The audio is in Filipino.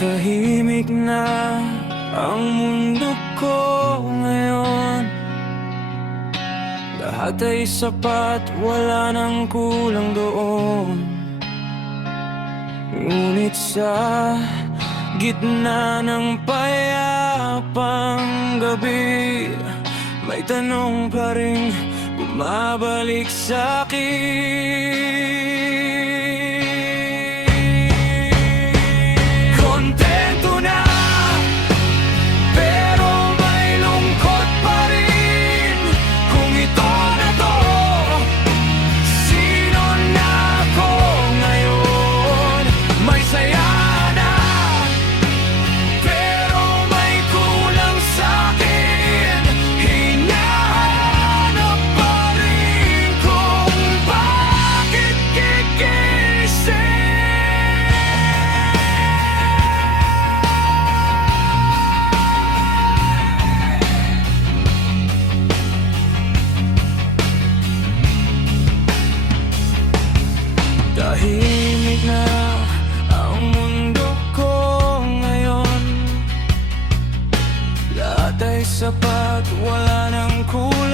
Tahimik na ang mundo ko ngayon. Lahat ay sapat, wala nang kulang doon. Ngunit sa gitna ng payapang gabi, may tanong pa rin bumabalik sa'kin. Kontento na, pero may lungkot pa rin. Kung ito na to, sino na ako ngayon? May saya na, pero may kulang sa'kin. Hinahanap pa rin kung bakit gigising. Tahimik na ang mundo ko ngayon. Lahat ay sapat, wala nang kulang.